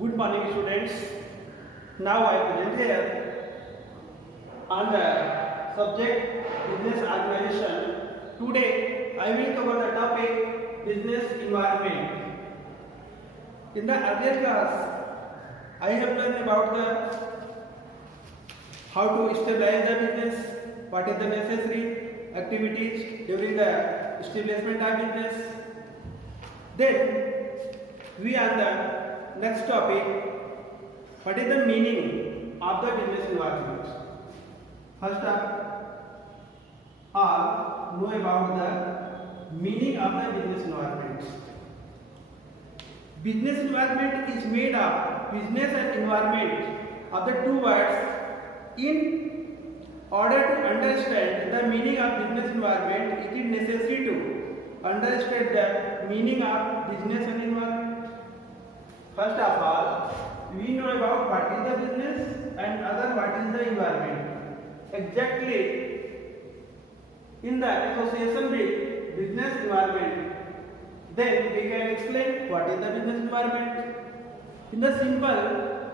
Good morning, students. Now I present here on the subject business organization. Today I will cover the topic business environment. In the earlier class, I have learned about the how to establish the business, what is the necessary activities during the establishment of business. Then we are the next topic, what is the meaning of the business environment. First of all, know about the meaning of the business environment. Business environment is made of business and environment of the two words. In order to understand the meaning of business environment, it is necessary to understand the meaning of business and environment. First of all, we know about what is the business and other what is the environment. Exactly in the association with business environment, then we can explain what is the business environment. In the simple,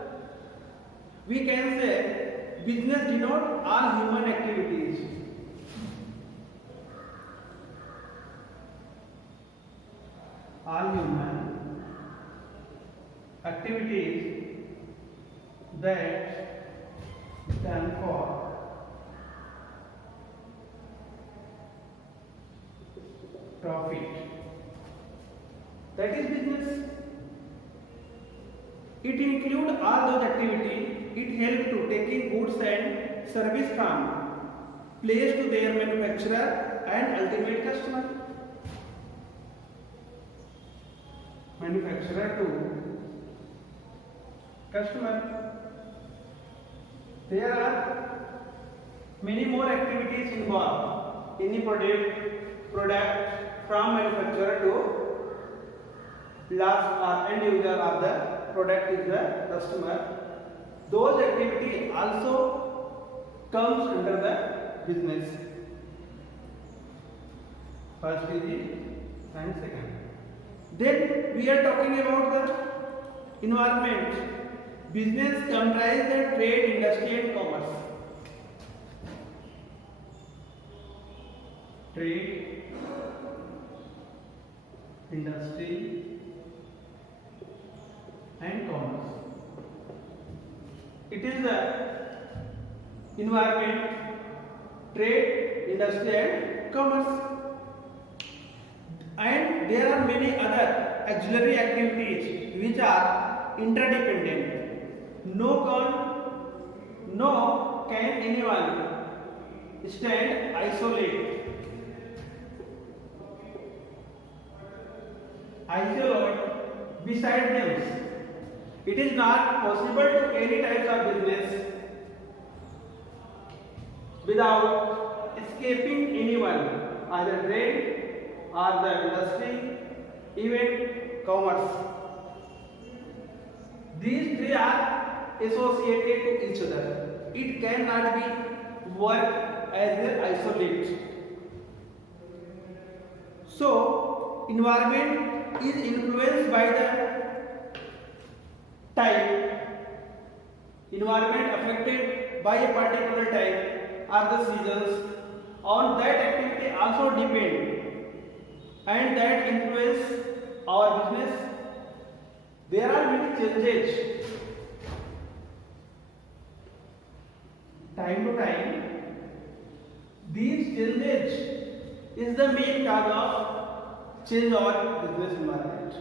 we can say business denotes all human activities. All human activities that stand for profit. That is business. It includes all those activities. It helps to taking goods and service from place to their manufacturer and ultimate customer. Manufacturer to customer. There are many more activities involved in the product from manufacturer to last or end user of the product is the customer. Those activity also comes under the business. First is it and second. Then we are talking about the environment. Business comprises the trade, industry and commerce. Trade, industry and commerce. It is the environment, trade, industry and commerce. And there are many other auxiliary activities which are interdependent. No can anyone stand isolate beside them. It is not possible to any types of business without escaping anyone, either trade or the industry, even commerce. These three are associated to each other. It cannot be work as an isolate. So, environment is influenced by the type, environment affected by a particular type or the seasons. On that activity also depend and that influence our business. There are many changes time to time. These changes is the main cause of change our business environment.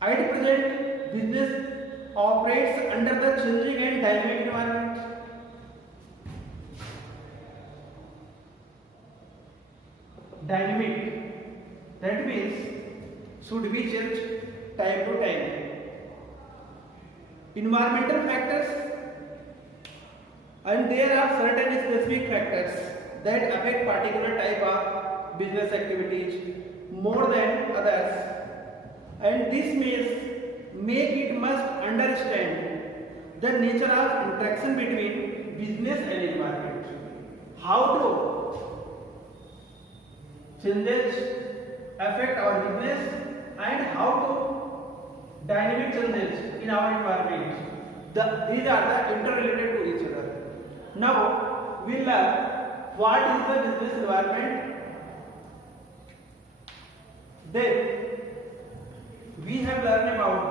At present, business operates under the changing and dynamic environment. Dynamic, that means should be changed time to time. Environmental factors, and there are certain specific factors that affect particular type of business activities more than others, and this means make it must understand the nature of interaction between business and environment. How to changes affect our business and how to dynamic changes in our environment. These are the interrelated to each other. Now we learn what is the business environment. Then we have learned about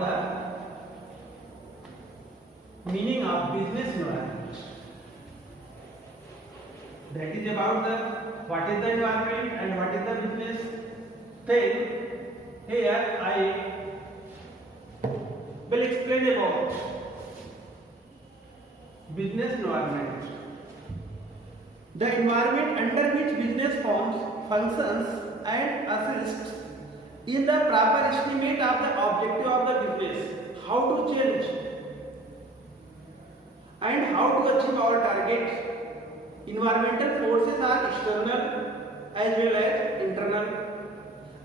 the meaning of business environment. That is about the what is the environment and what is the business. Then here I will explain about business environment. The environment under which business forms, functions and assists in the proper estimate of the objective of the business, how to change and how to achieve our target. Environmental forces are external as well as internal.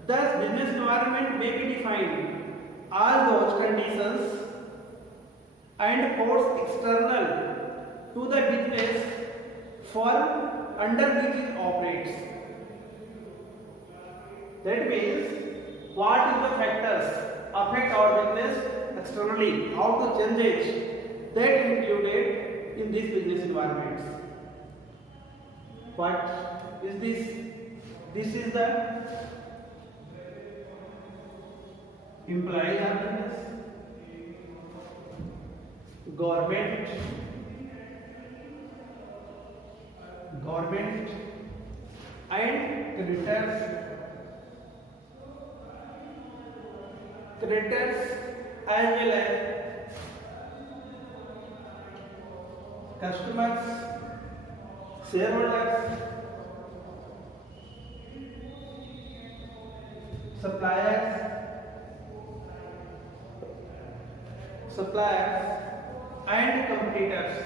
Thus, business environment may be defined as those conditions and force external to the business firm under which it operates. That means, what is the factors affect our business externally, how to change it, that included in this business environment. What is this? This is the employee of business, government and creditors as well as customers, shareholders, suppliers and competitors.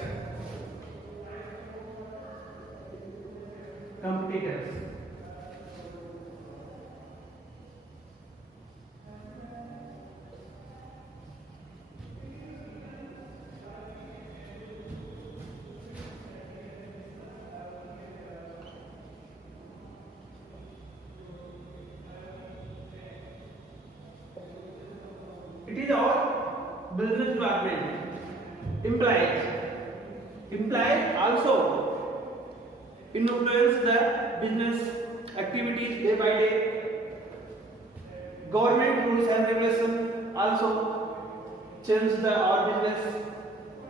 It is our business environment. Implies also influence the business activities day by day. Government rules and regulations also change our business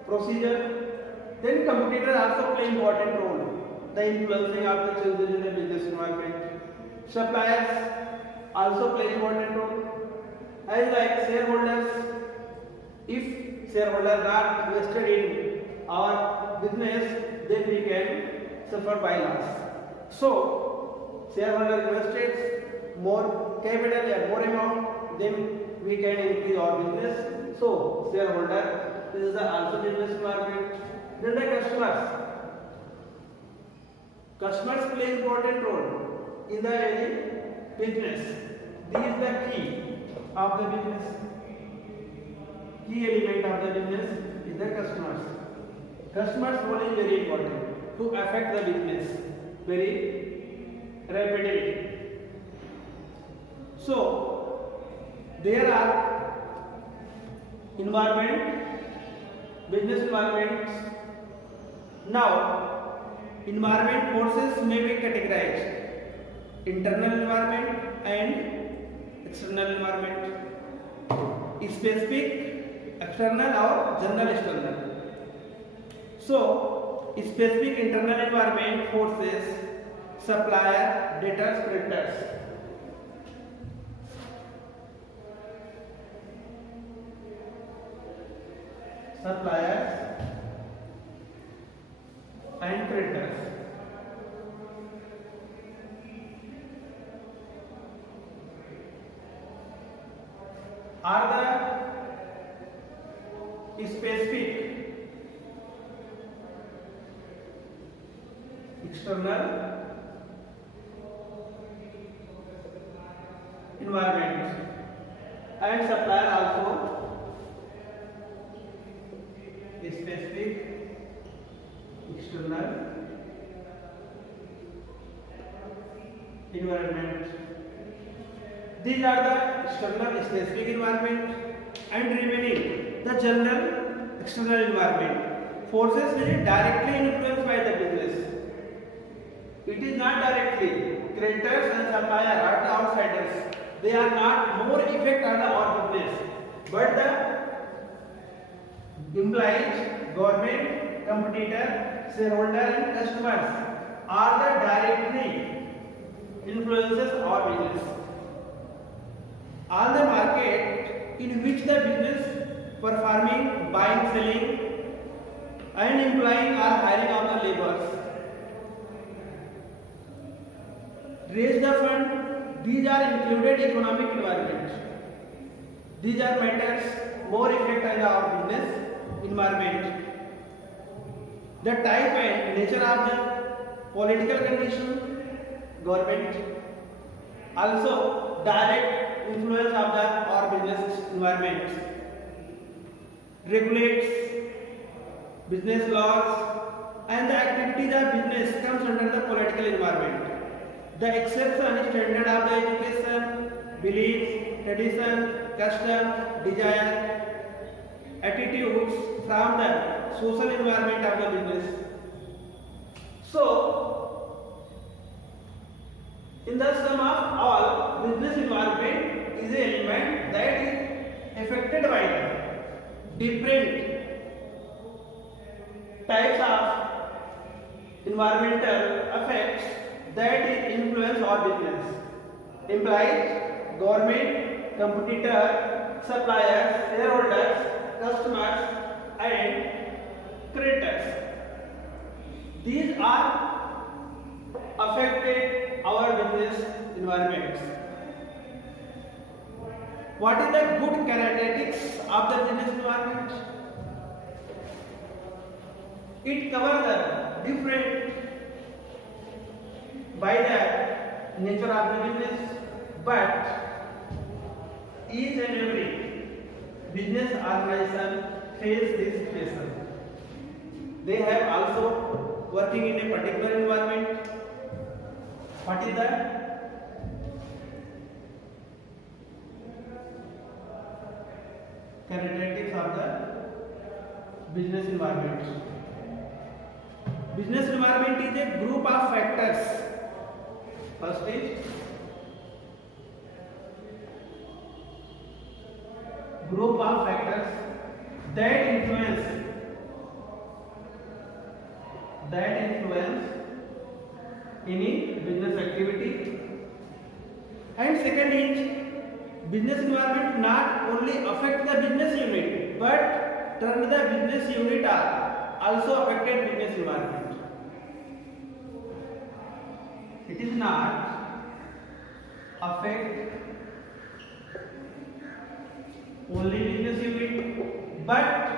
procedure. Then competitors also play important role, the influencing of the changes in the business environment. Suppliers also play important role. As like shareholders, if shareholders are invested in our business, then we can suffer by loss. So, shareholder invested more capital or more amount, then we can increase our business. So, shareholder, this is also business environment. Then the customers play important role in the business. This is the key of the business. Key element of the business is the customers. Customers' role is very important to affect the business very rapidly. So, there are business environments. Now, environment forces may be categorized: internal environment and external environment. Specific external or general external. So, specific internal environment forces supplier, debtors, creditors. Suppliers and creditors. Are the specific external environment and supplier also specific external environment. These are the external specific environment and remaining the general external environment. Forces which are directly influenced by the business. It is not directly. Creditors and suppliers are the outsiders. They are not more effect on our business, but the employees, government, competitor, shareholder, and customers are the directly influences our business. All the market in which the business performing, buying, selling, and employing or hiring of the laborers. Raise the fund. These are included economic environment. These are matters more effect on our business environment. The type and nature of the political condition, government, also direct influence of the our business environment. Regulates business laws and the activities of business comes under the political environment. The exception standard of the education, beliefs, tradition, custom, desire, attitudes from the social environment of the business. So, in the sum of all, business environment is an element that is affected by the different types of environmental effects that influence our business. Employees, government, competitor, suppliers, shareholders, customers, and creditors. These are affected our business environments. What is the good characteristics of the business environment? It covers the different by the nature of the business, but each and every business organization face this situation. They have also working in a particular environment. What is the characteristics of the business environment? Business environment is a group of factors. First is group of factors that influence any business activity. And second is business environment not only affect the business unit but turn the business unit are also affected business environment. It is not affect only business unit but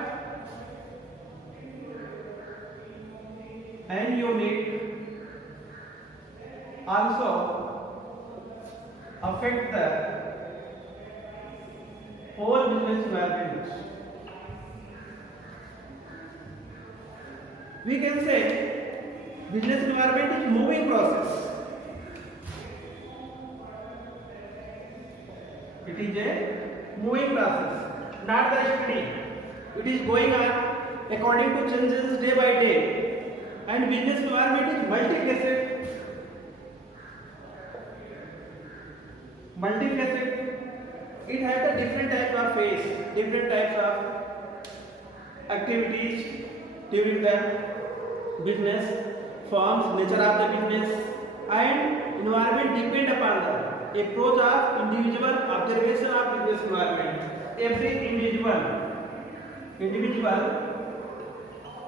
an unit also affect the whole business environment. We can say business environment is moving process. It is a moving process, not the steady. It is going on according to changes day by day. And business environment is multifaceted. It has a different types of phase, different types of activities during the business, forms, nature of the business, and environment depend upon the approach of individual observation of business environment. Every individual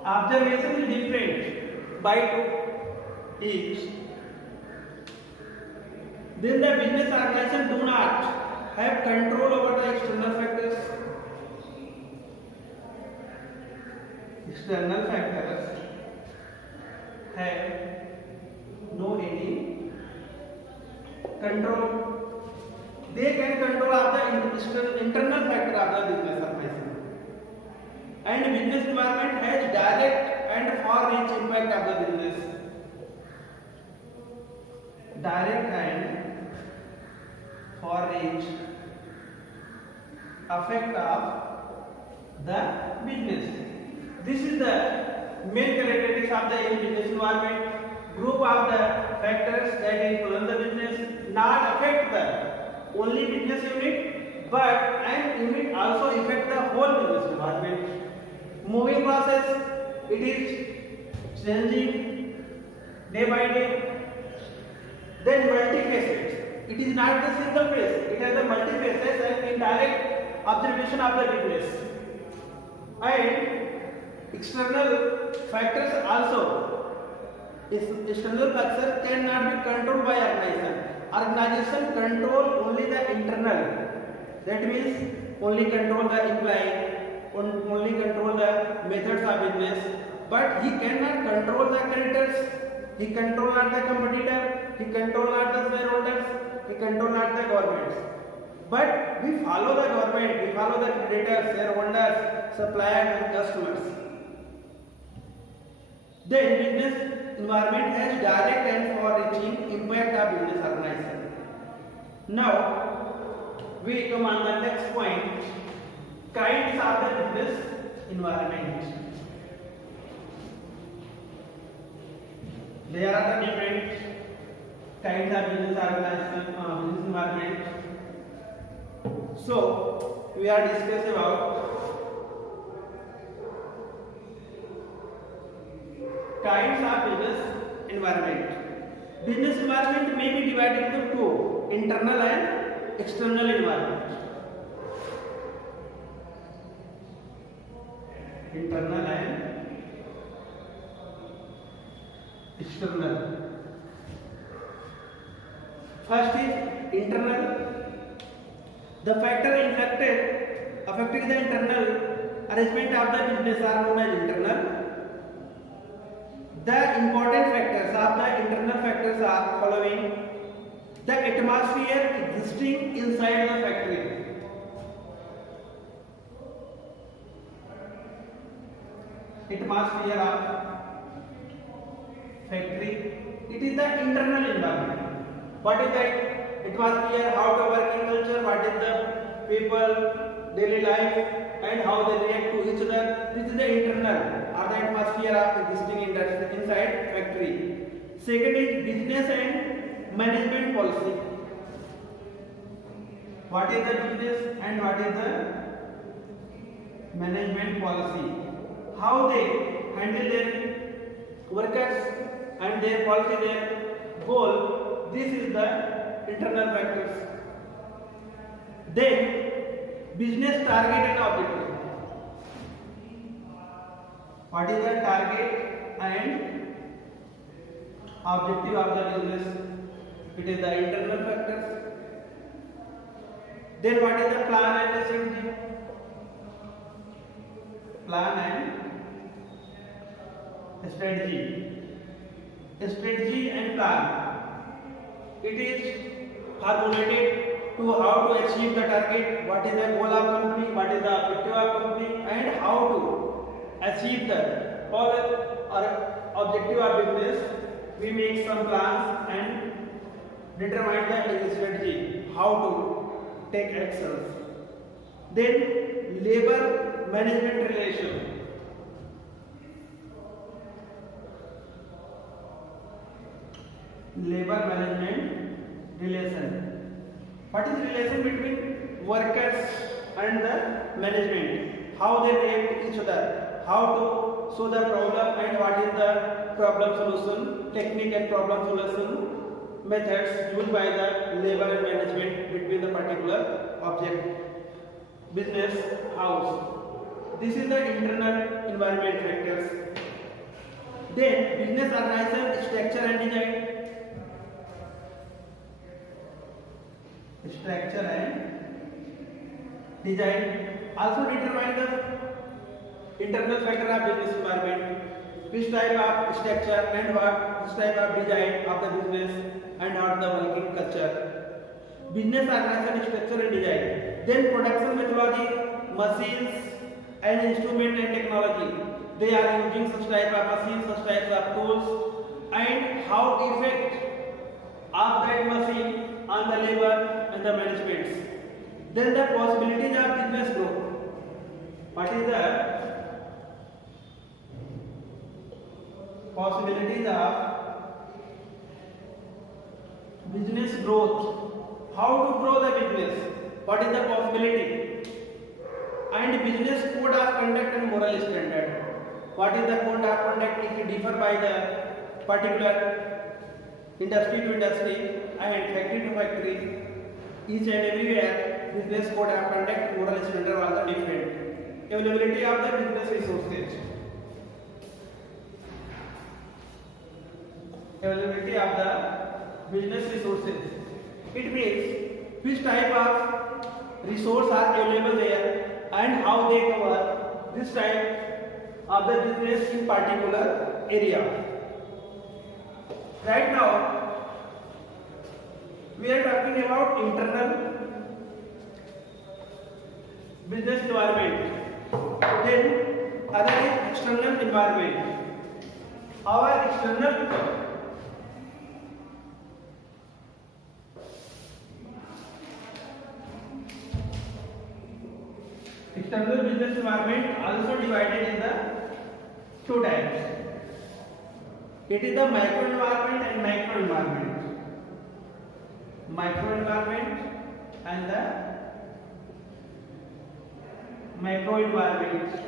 observation is different by each. Then the business organization do not have control over the external factors. External factors have no any control. They can control of the internal factor of the business organization. And business environment has direct and far-reach impact of the business. Direct and far-reach effect of the business. This is the main characteristics of the business environment. Group of the factors that influence the business, not affect the only business unit, but and unit also affect the whole business environment. Moving process, it is changing day by day. Then multifaceted, it is not the single phase, it has the multifaces and indirect observation of the business. And external factors also. External factors cannot be controlled by organization. Organization control only the internal. That means only control the employee, only control the methods of business. But he cannot control the creditors. He control not the competitor. He control not the shareholders. He control not the governments. But we follow the government. We follow the creditors, shareholders, suppliers, and customers. Then business environment has direct and far-reaching impact of business organization. Now we come on the next point, kinds of the business environment. There are the different kinds of business organization, business environment. So we are discussing about kinds of business environment. Business environment may be divided into two, internal and external environment. Internal and external. First is internal. The factor affecting the internal arrangement of the business are known as internal. The important factors of the internal factors are following: the atmosphere existing inside the factory, atmosphere of factory, it is the internal environment. What is that atmosphere? How the working culture, what is the people daily life and how they react to each other. This is the internal or the atmosphere of existing inside factory. Second is business and management policy. What is the business and what is the management policy? How they handle their workers and their policy, their goal. This is the internal factors. Then business target and objective. What is the target and objective of the business? It is the internal factors. Then what is the plan and the strategy? Plan and strategy. Strategy and plan. It is formulated to how to achieve the target, what is the goal of company, what is the objective of company, and how to achieve the all or objective of business. We make some plans and determine the strategy, how to take actions. Then labor management relation. Labor management relation. What is the relation between workers and the management? How they react to each other? How to solve the problem and what is the problem solution technique and problem solution methods used by the labor and management between the particular object, business, house. This is the internal environment factors. Then business organization structure and design. Structure and design also determine the internal factor of business environment, which type of structure and which type of design of the business and what the working culture. Business organization structure and design. Then production methodology, machines and instrument and technology. They are using such type of machines, such types of tools, and how effect of that machine on the labor and the management. Then the possibilities of business growth. What is the possibilities of business growth? How to grow the business? What is the possibility? And business code of conduct and moral standard. What is the code of conduct? It differ by the particular industry to industry and factory to factory. Each and everywhere business code of conduct, moral standard are also different. Availability of the business resources. Availability of the business resources. It means which type of resource are available there and how they cover this type of the business in particular area. Right now we are talking about internal business environment. Then other is external environment. Our external business environment also divided in the two types. It is the micro environment and macro environment. Micro environment and the macro environment.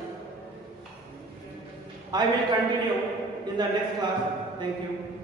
I will continue in the next class. Thank you.